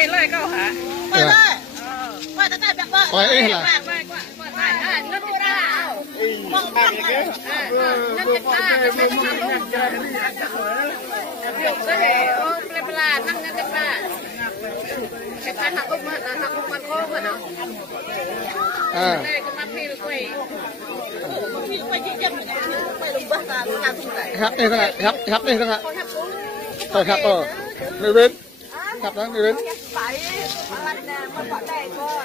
quay lại câu hả? Quay lại. Quay tới đây bạc Quay ấy là. Quay ngân cái ta. Mong ngân cái ta. Việc cái ôm là năng ngân cái ta. Cái ta học không ăn khô mà nó. Đây cái mặt phi quay. Quay chỉ chậm quay lùng bát là làm gì vậy? Hấp đi thằng ạ, hấp đi thằng ạ. Thôi hấp rồi. Người bên. Hấp đó người bên. Phải ăn một quả đầy thôi.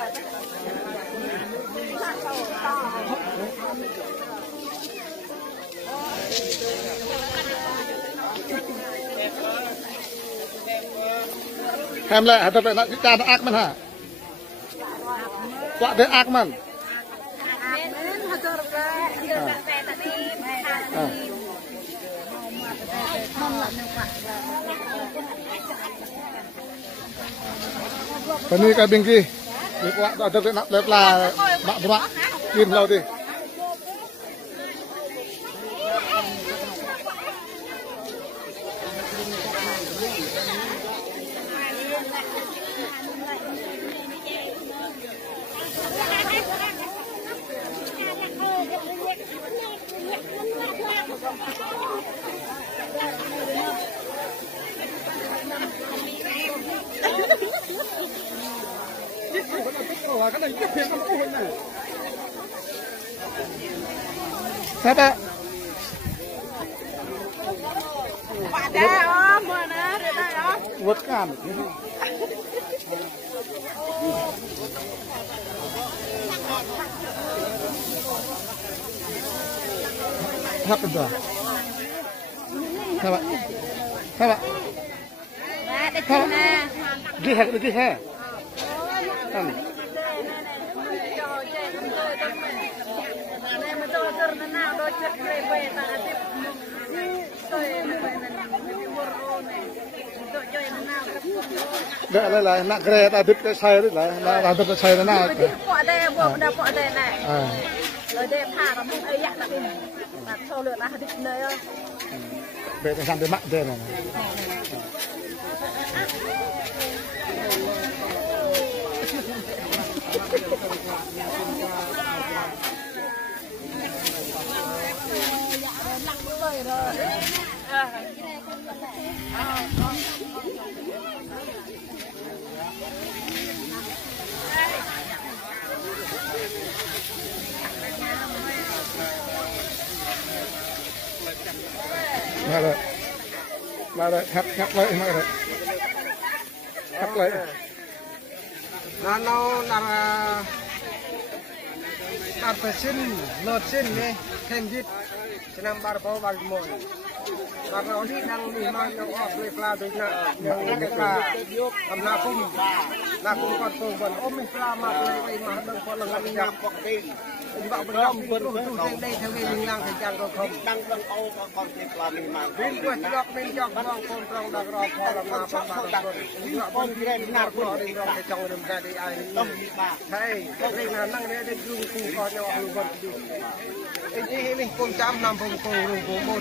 Em lại hãy phải nói cha nó ác mình hả? Quả thế ác mình. Phần này cái bên kia, để quả đó thực là bạn kim lâu đi. Cái này cái phiền nó cũng hội này. Sao ạ? Quả đá ôm mà nè, để đây ôm. Vượt cản. Hấp rồi. Sao ạ? Sao ạ? Đây đây nè. Ghi hè. Đây là nặng cái ta đứt cái xe đấy là đứt cái xe nó nào. Quả đây buộc đập quả đây này. Rồi đây thả nó không ấy dạng là sau lửa là đứt nơi ơi. Về cái sang cái mặn đây này. Mà đây hấp lại mà đây hấp lại nó đặt phải xin lột xin đi thêm dít năm ba bao ba mồi và nó đi đang đi mang nó học về pla được nè những cái pla làm na cung còn cùng vẫn ôm mình pla mà đây mà đang có là ngăn nhập vào bên trong bên trong đây theo cái mình đang thì chẳng có không đang ô còn thì là mình mà bên quên đọc bên trong con trong đang rò phò là mà bằng con cái nào của đi trong trong đầm ra đi ai thấy đây là năng đây đây dùng cùng con nhau cùng vật đi ini nih cùng trăm năm cùng cùng một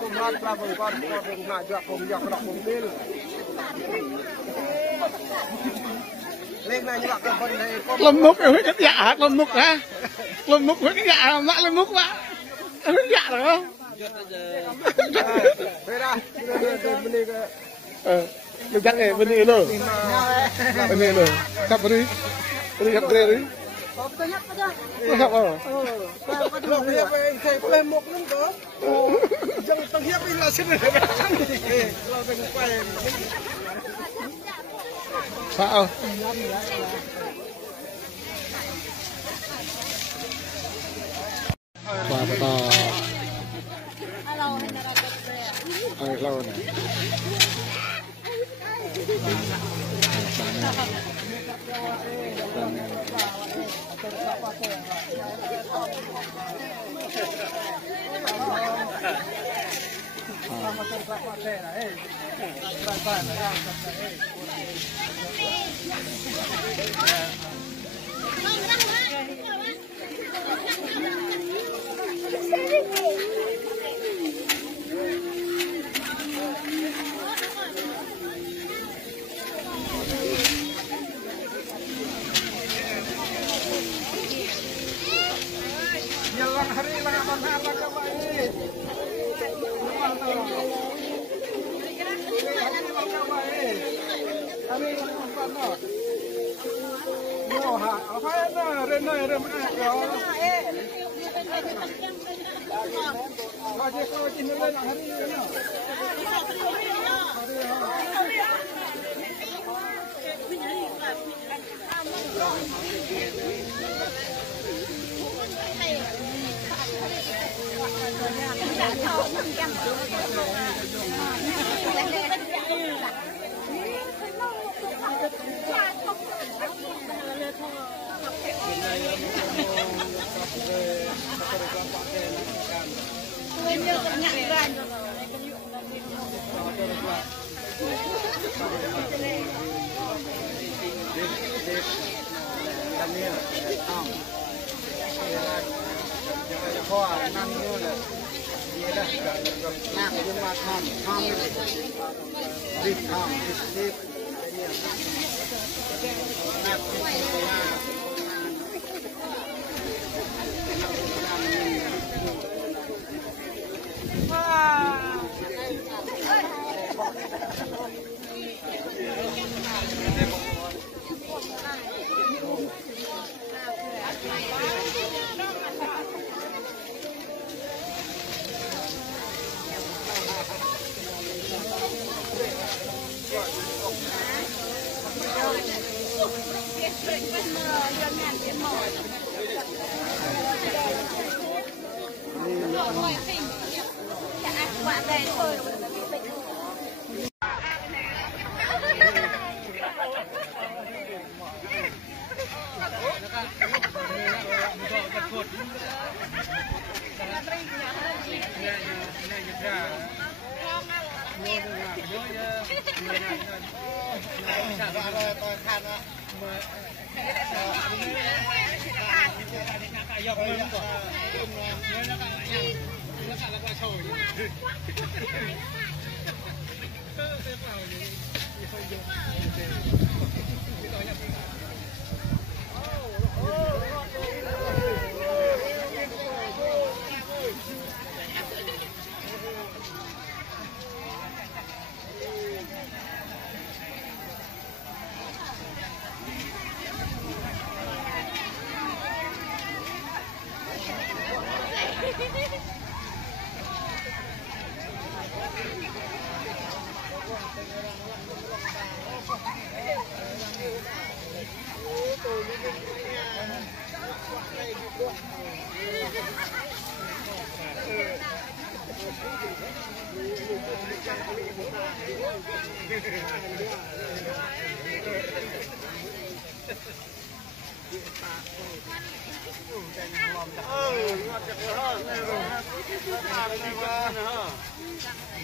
cùng lát là cùng con cùng là dọc cùng dọc đọc cùng bên lên này dọc cùng phần này lâm múc với cái dạ lâm múc hả lâm múc với cái dạ mã lâm múc mã cái dạ được không đây ra mình chắc này bên này rồi bên này rồi cặp đi cặp ghê đi nó học rồi thầy có lên một lắm có dân tăng hiếp đi là xin được lo đừng quay sao qua to lâu này Nó hả? Phải nó lên nơi rồi mà đó. Mà chỉ có chỉ lên là hết rồi.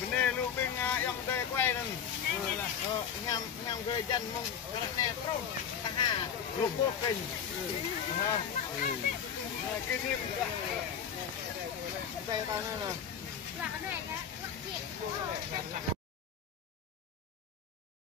Bener lu bing yang dari kuai nan. Nyam ke jan mong kerana terus taha rupuk kin. Kini saya tanah na.